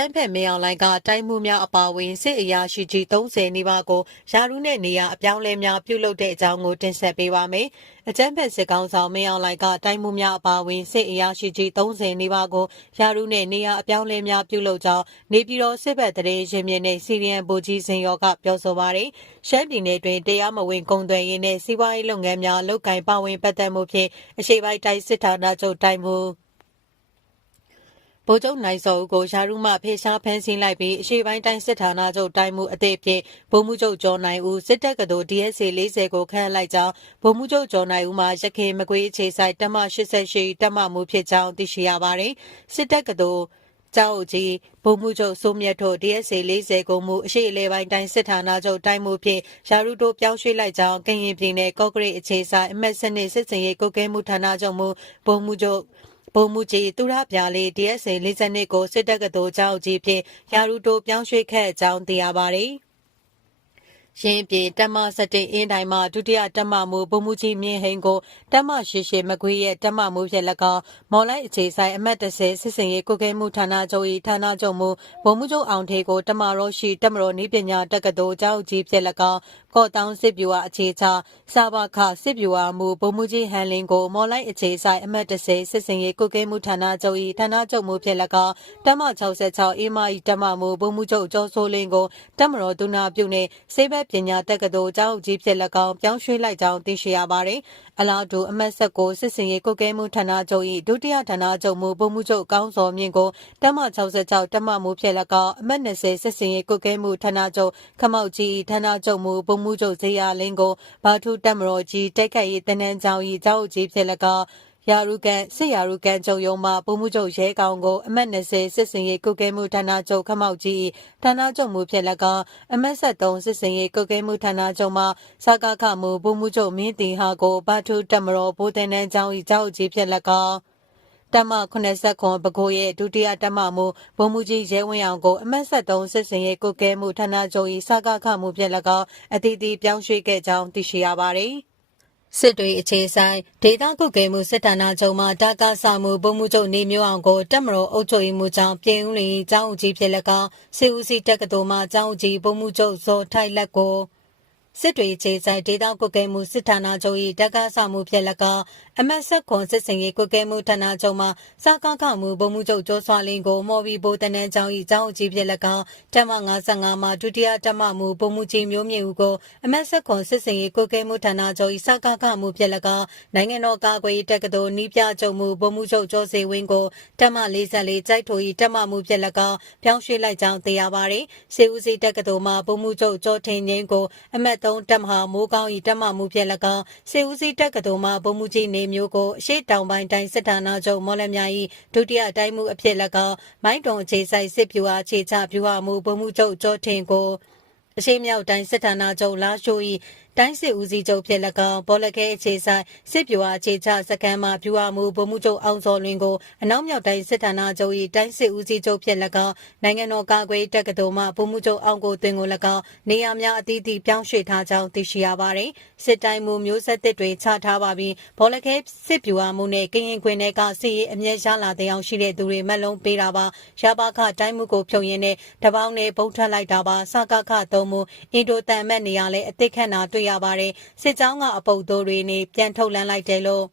တန်းဖက်မင်းအောင်လိုင်ကတိုင်းမှုများအပါအဝင်စစ်အရာရှိကြီး30နီးပါးကိုယာရုနဲ့နေရာအပြောင်းလဲများပြုလုပ်တဲ့အကြောင်းကိုတင်ဆက်ပေးပါမယ်အကြမ်းဖက်စစ်ကောင်ဆောင်မင်းအောင်လိုင်ကတိုင်းမှုများအပါအဝင်စစ်အရာရှိကြီး30နီးပါးကိုယာရုနဲ့နေရာအပြောင်းလဲများပြုလုပ်ကြောင်းနေပြည်တော်စစ်ဘက်တရေရင်မြင့်နဲ့စီရီယန်ဘူကြီးစင်ရောကပြောဆိုပါတယ်ရှမ်းပြည်နယ်တွင်တရားမဝင်ကုန်သွယ်ရေးနဲ့စီးပွားရေးလုပ်ငန်းများလုပ်ကိုင်ပါဝင်ပတ်သက်မှုဖြင့်အရှိပိုင်းတိုင်းစစ်ဌာနချုပ်တိုင်းမှု ဗိုလ်ချုပ်နိုင်စောဦးကိုယာရုမှဖေရှားဖမ်းဆီးလိုက်ပြီးအရှိပိုင်းတိုင်းစစ်ဌာနချုပ်တိုင်းမှုအသည့်အဖြစ်ဗိုလ်မှူးချုပ်ကျော်နိုင်ဦးစစ်တပ်ကတော် DSC 40ကိုခန့်လိုက်ကြောင်းဗိုလ်မှူးချုပ်ကျော်နိုင်ဦးမှရခင်မကွေးအခြေဆိုင်တပ်မ88တပ်မမှုဖြစ်ကြောင်းသိရှိရပါတယ်စစ်တပ်ကတော်ကျောက်ကြီးဗိုလ်မှူးချုပ်စိုးမြတ်တို့ DSC 40ကိုမူအရှိအလဲပိုင်းတိုင်းစစ်ဌာနချုပ်တိုင်းမှုဖြင့်ယာရုတို့ပြောင်းရွှေ့လိုက်ကြောင်းကရင်ပြည်နယ်ကော့ကရိတ်အခြေဆိုင်အမတ်စနစ်စစ်စင်ရေးကုတ်ကဲမှုဌာနချုပ်မူဗိုလ်မှူးချုပ် ဗိုလ်မှူးကြီးသူရပြားလေး DSA 42ကိုစစ်တပ်ကတော်ကြောက်ကြီးဖြင့်ယာရုတိုပြောင်းရွှေ့ခဲ့အကြောင်းသိရပါတယ်။ရင်းပြေတက်မ17အင်းတိုင်းမှာဒုတိယတက်မမှုဗိုလ်မှူးကြီးမြင့်ဟိန်ကိုတက်မရှိရှိမကွေးရဲ့တက်မမှုဖြစ်၎င်းမော်လိုက်အခြေဆိုင်အမတ်30စစ်စင်ရေးကုကဲမှုဌာနချုပ်၏ဌာနချုပ်မှုဗိုလ်မှူးချုပ်အောင်ထေကိုတမရောရှိတက်မတော်နည်းပညာတက္ကသိုလ်ကျောင်းကြီးဖြစ်၎င်းကော့တောင်းစစ်ဗျူဟာအခြေချစာဘခစစ်ဗျူဟာမှုဗိုလ်မှူးကြီးဟန်လင်းကိုမော်လိုက်အခြေဆိုင်အမတ်30စစ်စင်ရေးကုကဲမှုဌာနချုပ်၏ဌာနချုပ်မှုဖြစ်၎င်းတက်မ66အင်းမ၏တက်မမှုဗိုလ်မှူးချုပ်ကျော်စိုးလင်းကိုတက်မတော်ဒုနာပြုနှင့်စေဘက်ပညာတက္ကသိုလ်ကျောင်းကြီးဖြစ်၎င်းပြောင်းရွှေ့လိုက်ကြောင်းသိရှိရပါတယ်။အလားတူအမတ်ဆက်ကိုစစ်စင်ရေးကုကဲမှုဌာနချုပ်၏ဒုတိယဌာနချုပ်မှုဗိုလ်မှူးချုပ်ကောင်းစောမြင့်ကိုတက်မ66တက်မမှုဖြစ်၎င်းအမတ်20စစ်စင်ရေးကုကဲမှုဌာနချုပ်ခမောက်ကြီးဌာနချုပ်မှုဗိုလ်မှူးချုပ်ဇေယျလင်းကိုဘာထုတက်မတော်ကြီးတိုက်ခိုက်ရေးတနန်းကျောင်း၏ကျောင်းကြီးဖြစ်၎င်းယာရုကန်စစ်ယာရုကန်ချုပ်ရုံးမှပုံမှုချုပ်ရဲကောင်ကိုအမတ်20စစ်စင်ရေးကုကဲမှုဌာနချုပ်ခမောက်ကြီးဌာနချုပ်မှုဖြစ်၎င်းအမတ်73စစ်စင်ရေးကုကဲမှုဌာနချုပ်မှစကခမှုပုံမှုချုပ်မင်းတီဟာကိုဘာထုတက်မတော်ဘိုးတင်နန်းကျောင်း၏ကျောင်းကြီးဖြစ်၎င်း တမ89ပဲခူးရဲ့ဒုတိယတမမှုဘုံမူကြီးရဲဝင်းအောင်ကိုအမတ်73စစ်စင်ရေးကုကဲမှုဌာနချုပ်၏စကခမှုဖြင့်၎င်းအတီးတီပြောင်းရွှေ့ခဲ့ကြောင်းသိရှိရပါသည်စစ်တွေအခြေဆိုင်ဒေသကုတ်ကဲမှုစစ်ဌာနချုပ်မှတာကာဆာမှုဗိုလ်မှူးချုပ်နေမျိုးအောင်ကိုတက်မတော်အုပ်ချုပ်ရေးမှူးကြောင့်ပြည်ဦးလီကျောင်းဦးကြီးဖြစ်၎င်းစစ်ဦးစီးတက္ကသိုလ်မှကျောင်းဦးကြီးဗိုလ်မှူးချုပ်ဇော်ထိုက်လက်ကိုစစ်တွေခြေဆိုင်ဒေသကုတ်ကဲမှုစစ်ဌာနချုပ်၏တက္ကဆမှုဖြစ်၎င်း အမတ်ဆက်ခွန်စစ်စင်ရေးကုတ်ကဲမှုဌာနချုပ်မှစကားကမှုဗိုလ်မှူးချုပ်ကျော်စွာလင်းကိုမော်ဘီဘိုးတနန်းကျောင်း၏ကျောင်းအကြီးဖြစ်၎င်းတမ55မှာဒုတိယတမမှုဗိုလ်မှူးကြီးမျိုးမြင့်ဦးကိုအမတ်ဆက်ခွန်စစ်စင်ရေးကုတ်ကဲမှုဌာနချုပ်၏စကားကမှုဖြစ်၎င်းနိုင်ငံတော်ကာကွယ်ရေးတက္ကသိုလ်နီးပြချုပ်မှုဗိုလ်မှူးချုပ်ကျော်စေဝင်းကိုတမ44ကြိုက်ထို၏တမမှုဖြစ်၎င်းပြောင်းရွှေ့လိုက်ကြောင်းသိရပါသည်စေဦးစီတက္ကသိုလ်မှဗိုလ်မှူးချုပ်ကျော်ထင်းငင်းကိုအမတ်3တက်မဟာမိုးကောင်း၏တက်မှမှုဖြစ်၎င်းစေဦးစီးတက်ကတော်မှဗိုလ်မှူးကြီးနေမျိုးကိုအရှိတောင်ပိုင်းတိုင်းစစ်ဌာနချုပ်မော်လမြိုင်၏ဒုတိယတိုင်းမှုအဖြစ်၎င်းမိုင်းတုံအခြေဆိုင်စစ်ဗျူဟာအခြေချဗျူဟာမှုဗိုလ်မှူးချုပ်ကျော်ထင်ကိုအရှိမြောက်တိုင်းစစ်ဌာနချုပ်လာရှိုး၏ တိုင်းစစ်ဦးစီးချုပ်ဖြစ်၎င်းဘောလခဲအခြေဆိုင်စစ်ဗျူဟာအခြေချစခန်းမှဗျူဟာမှုဗိုလ်မှူးချုပ်အောင်စော်လွင်ကိုအနောက်မြောက်တိုင်းစစ်ဌာနချုပ်၏တိုင်းစစ်ဦးစီးချုပ်ဖြစ်၎င်းနိုင်ငံတော်ကာကွယ်တက္ကသိုလ်မှဗိုလ်မှူးချုပ်အောင်ကိုသွင်းကို၎င်းနေရာများအသီးသီးပြောင်းရွှေ့ထားကြောင်းသိရှိရပါသည်စစ်တိုင်းမှုမျိုးဆက်တစ်တွေချထားပါပြီးဘောလခဲစစ်ဗျူဟာမှုနဲ့ကရင်ခွင်တွေကစစ်ရေးအမျက်ရလာတဲ့အောင်ရှိတဲ့သူတွေမက်လုံးပေးတာပါရပါခတိုင်းမှုကိုဖြုံရင်းနဲ့တပေါင်းနဲ့ဗုံထက်လိုက်တာပါစကခသုံးမှုအင်ဒိုတန်မက်နေရာလဲအသစ်ခန့်တာတွေ့ရပါတယ်စစ်ကြောင်းကအပုပ်သိုးတွေနေပြန်ထုတ်လန်းလိုက်တယ်လို့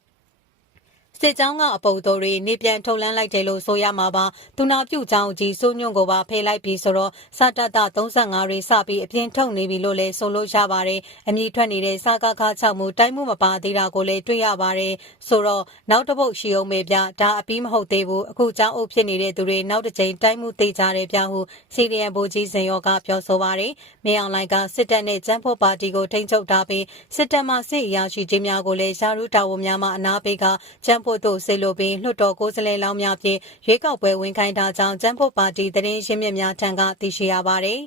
စစ်ကြောင်းကအပုပ်တော်တွေနေပြန်ထုတ်လန်းလိုက်တယ်လို့ဆိုရမှာပါ။သူနာပြုကြောင်းကြီးစိုးညွန့်ကိုပါဖယ်လိုက်ပြီးဆိုတော့စတတ35တွေစပြီးအပြင်ထုတ်နေပြီလို့လည်းဆိုလို့ရပါတယ်။အမြင့်ထွက်နေတဲ့စကားခါ6မှုတိုင်းမှုမပါသေးတာကိုလည်းတွေ့ရပါတယ်။ဆိုတော့နောက်တစ်ပုတ်ရှိအောင်မေပြဒါအပြီးမဟုတ်သေးဘူး။အခုကြောင်းအုပ်ဖြစ်နေတဲ့သူတွေနောက်တစ်ချိန်တိုင်းမှုသေးကြတယ်ပြဟုစီရီယံဘူကြီးစင်ရောကပြောဆိုပါတယ်။မင်းအောင်လိုင်ကစစ်တပ်နဲ့ကျန်းဖို့ပါတီကိုထိန်းချုပ်ထားပြီးစစ်တပ်မှစစ်အရာရှိကြီးများကိုလည်းရှားရူတာဝန်များမှအနာပေးကကျန်းဖို့တို့ဆေလိုပင်လွှတ်တော်ကိုယ်စားလှယ်လောင်းများဖြင့်ရွေးကောက်ပွဲဝင်ခိုင်းထားကြောင်းကျန်းဖို့ပါတီတရင်ရင်းမြစ်များထံကသိရှိရပါသည်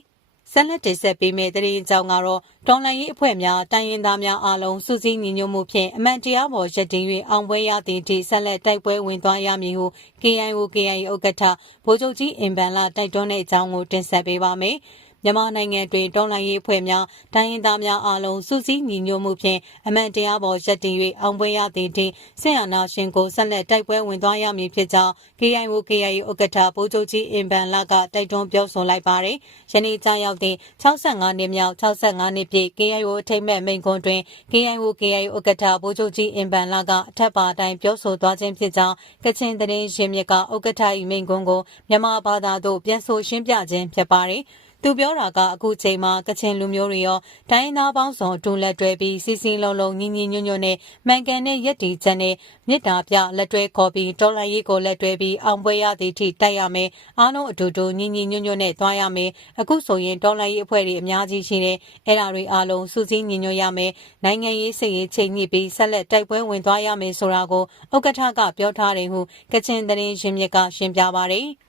ဆက်လက်တင်ဆက်ပေးမယ့်တရင်ကြောင်းကတော့တော်လှန်ရေးအဖွဲ့များတိုင်းရင်းသားများအားလုံးစုစည်းညီညွတ်မှုဖြင့်အမှန်တရားပေါ်ရည်တည်၍အောင်ပွဲရသည့်အထိဆက်လက်တိုက်ပွဲဝင်သွားရမည်ဟု KIO KIA ဥက္ကဋ္ဌဗိုလ်ချုပ်ကြီးအင်ဘန်လာတိုက်တွန်းတဲ့အကြောင်းကိုတင်ဆက်ပေးပါမယ်။ မြန်မာနိုင်ငံတွင်တော်လှန်ရေးအဖွဲ့များတိုင်းရင်းသားများအားလုံးစုစည်းညီညွတ်မှုဖြင့်အမှန်တရားပေါ်ရပ်တည်၍အောင်ပွဲရသည့်တင်ဆင်အာနာရှင်ကိုဆက်လက်တိုက်ပွဲဝင်သွားရမည်ဖြစ်ကြောင်း KIO KIA ဥက္ကဋ္ဌဗိုလ်ချုပ်ကြီးအင်ဘန်လာကတိုက်တွန်းပြောဆိုလိုက်ပါတယ်။ယနေ့ကြာရောက်သည့်65နှစ်မြောက်65နှစ်ပြည့် KIO အထိမ်းအမှတ်မိန့်ခွန်းတွင် KIO KIA ဥက္ကဋ္ဌဗိုလ်ချုပ်ကြီးအင်ဘန်လာကအထက်ပါအတိုင်းပြောဆိုသွားခြင်းဖြစ်ကြောင်းကချင်သတင်းရင်းမြစ်ကဥက္ကဋ္ဌ၏မိန့်ခွန်းကိုမြန်မာဘာသာသို့ပြန်ဆိုရှင်းပြခြင်းဖြစ်ပါတယ်။ သူပြောတာကအခုချိန်မှာကချင်လူမျိုးတွေရောတိုင်းသားပေါင်းစုံအတူလက်တွဲပြီးစီစီလုံးလုံးညီညီညွတ်ညွတ်နဲ့မှန်ကန်တဲ့ရည်တည်ချက်နဲ့မေတ္တာပြလက်တွဲခေါ်ပြီးတော်လှန်ရေးကိုလက်တွဲပြီးအောင်ပွဲရသည့်ထိတိုက်ရမယ်အားလုံးအတူတူညီညီညွတ်ညွတ်နဲ့သွားရမယ်အခုဆိုရင်တော်လှန်ရေးအဖွဲ့တွေအများကြီးရှိတယ်အဲ့ဒါတွေအားလုံးစုစည်းညီညွတ်ရမယ်နိုင်ငံရေးစိတ်ရေးချိန်ညစ်ပြီးဆက်လက်တိုက်ပွဲဝင်သွားရမယ်ဆိုတာကိုဥက္ကဋ္ဌကပြောထားတယ်ဟုကချင်သတင်းရင်းမြစ်ကရှင်းပြပါတယ်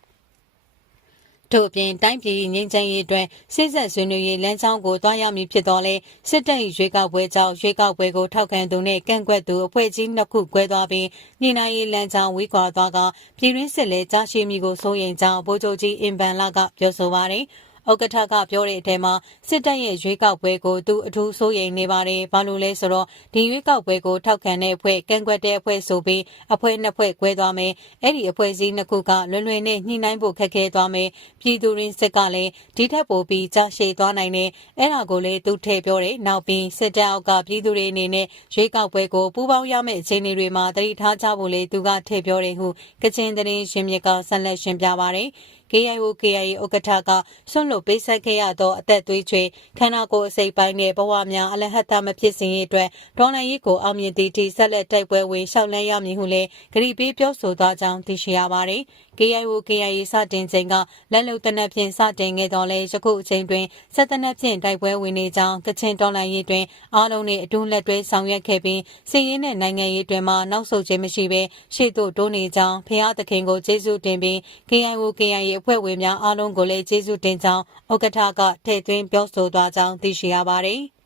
ထို့အပြင်တိုင်းပြည်ငြိမ်းချမ်းရေးအတွက်စစ်ဆက်ဆွေးနွေးရေးလမ်းကြောင်းကိုတွားရမည်ဖြစ်တော်လဲစစ်တပ်၏ရွေးကောက်ပွဲကြောင့်ရွေးကောက်ပွဲကိုထောက်ခံသူနှင့်ကန့်ကွက်သူအဖွဲ့ကြီးနှစ်ခုကွဲသွားပြီးညှိနှိုင်းရေးလမ်းကြောင်းဝေးကွာသွားကပြည်တွင်းစစ်လဲကြားရှိမိကိုစိုးရိမ်ကြောင်းဗိုလ်ချုပ်ကြီးအင်ဘန်လာကပြောဆိုပါတယ်။ ဥက္ကဋ္ဌကပြောတဲ့အထက်မှာစစ်တပ်ရဲ့ရွေးကောက်ပွဲကိုသူအထူးစိုးရိမ်နေပါတယ်။ဘာလို့လဲဆိုတော့ဒီရွေးကောက်ပွဲကိုထောက်ခံတဲ့အဖွဲ့ကန့်ကွက်တဲ့အဖွဲ့ဆိုပြီးအဖွဲ့နှစ်ဖွဲ့꿰သွားမယ်။အဲ့ဒီအဖွဲ့စည်းနှစ်ခုကလွယ်လွယ်နဲ့ညှိနှိုင်းဖို့ခက်ခဲသွားမယ်။ပြည်သူရင်းစစ်ကလည်းဒီထက်ပိုပြီးကြားရှည်သွားနိုင်တယ်။အဲ့ဒါကိုလည်းသူထည့်ပြောတယ်။နောက်ပြီးစစ်တပ်အောက်ကပြည်သူတွေအနေနဲ့ရွေးကောက်ပွဲကိုပူးပေါင်းရမယ့်အခြေအနေတွေမှာတတိထားကြဖို့လေသူကထည့်ပြောတယ်ဟုကချင်သတင်းရှင်မြစ်ကဆက်လက်ရှင်းပြပါတယ်။ KIO KIA ဥက္ကဋ္ဌကဆွန့်လွတ်ပေးဆက်ခဲ့ရသောအသက်သွေးချွေခန္ဓာကိုယ်အစိပ်ပိုင်းနဲ့ဘဝများအလဟတ်တမဖြစ်စေရေးအတွက်ဒေါ်လာရေးကိုအောင်မြင်သည့်ထိဆက်လက်တိုက်ပွဲဝင်ရှောက်လန်းရမည်ဟုလည်းဂရီပေးပြောဆိုသွားကြောင်းသိရှိရပါတယ်။ KIO KIA စတင်ချိန်ကလက်လုံတနက်ဖြင့်စတင်ခဲ့တော်လဲယခုအချိန်တွင်စက်တနက်ဖြင့်တိုက်ပွဲဝင်နေကြောင်းကချင်တော်လှန်ရေးတွင်အားလုံးနှင့်အတူလက်တွဲဆောင်ရွက်ခဲ့ပြီးစီးရင်တဲ့နိုင်ငံရေးတွင်မှနောက်ဆုတ်ခြင်းမရှိဘဲရှေ့သို့တိုးနေကြောင်းဖျားသခင်ကိုကျေးဇူးတင်ပြီး KIO KIA အဖွဲ့ဝင်များအားလုံးကိုလည်းကျေးဇူးတင်ကြောင်းဥက္ကဋ္ဌကထည့်သွင်းပြောဆိုသွားကြောင်းသိရှိရပါတယ်။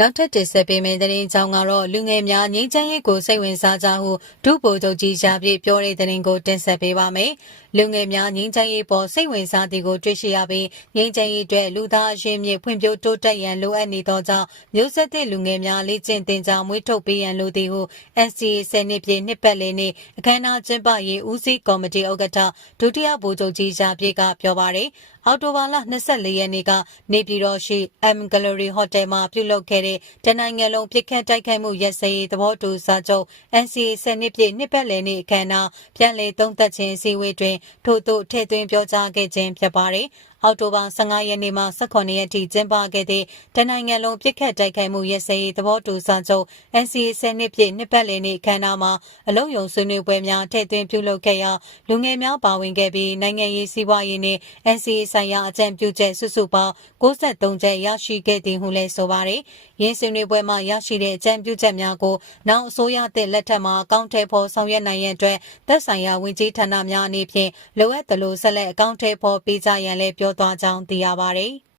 နောက်ထပ်တင်ဆက်ပေးမယ့်သတင်းကြောင်းကတော့လူငယ်များငြိမ်းချမ်းရေးကိုစိတ်ဝင်စားကြဟုဒုဗိုလ်ချုပ်ကြီးရှားပြပြောတဲ့သတင်းကိုတင်ဆက်ပေးပါမယ်။ လူငယ်များငြိမ်းချမ်းရေးပေါ်စိတ်ဝင်စားသည်ကိုတွေ့ရှိရပြီးငြိမ်းချမ်းရေးအတွက်လူသားအရင်းမြစ်ဖွံ့ဖြိုးတိုးတက်ရန်လိုအပ်နေသောကြောင့်မျိုးဆက်သစ်လူငယ်များလေ့ကျင့်သင်ကြားမွေးထုတ်ပေးရန်လိုသည်ဟု NCA ဆယ်နှစ်ပြည့်နှစ်ပတ်လည်နေ့အခမ်းအနားကျင်းပရေးဦးစီးကော်မတီဥက္ကဋ္ဌဒုတိယဗိုလ်ချုပ်ကြီးရှားပြကပြောပါတယ်။အော်တိုဘာလ24ရက်နေ့ကနေပြည်တော်ရှိ M Gallery Hotel မှာပြုလုပ်ခဲ့တဲ့တနိုင်ငံလုံးပြစ်ခတ်တိုက်ခိုက်မှုရက်စဲရေးသဘောတူစာချုပ် NCA စနစ်ပြည့်နှစ်ပတ်လည်နေ့အခမ်းအနားပြန်လည်သုံးသပ်ခြင်းအစည်းအဝေးတွင်ထို့သို့ထည့်သွင်းပြောကြားခဲ့ခြင်းဖြစ်ပါတယ်။အောက်တိုဘာ15ရက်နေ့မှ18ရက်ထိကျင်းပခဲ့တဲ့တနိုင်ငံလုံးပြစ်ခတ်တိုက်ခိုက်မှုရစရေးသဘောတူစာချုပ် NCA ဆယ်နှစ်ပြည့်နှစ်ပတ်လည်နေ့အခမ်းအနားမှာအလုံယုံဆွေးနွေးပွဲများထည့်သွင်းပြုလုပ်ခဲ့ရာလူငယ်များပါဝင်ခဲ့ပြီးနိုင်ငံရေးစီးပွားရေးနှင့် NCA ဆိုင်ရာအကြံပြုချက်စုစုပေါင်း63ချက်ရရှိခဲ့သည်ဟုလည်းဆိုပါတယ်။ရင်းဆွေးနွေးပွဲမှာရရှိတဲ့အကြံပြုချက်များကိုနောက်အစိုးရသစ်လက်ထက်မှာအကောင့်ထဲပေါ်ဆောင်ရွက်နိုင်ရန်အတွက်သက်ဆိုင်ရာဝန်ကြီးဌာနများအနေဖြင့်လိုအပ်သလိုဆက်လက်အကောင့်ထဲပေါ်ပေးကြရန်လည်းပြောသွားကြောင်းသိရပါတယ်။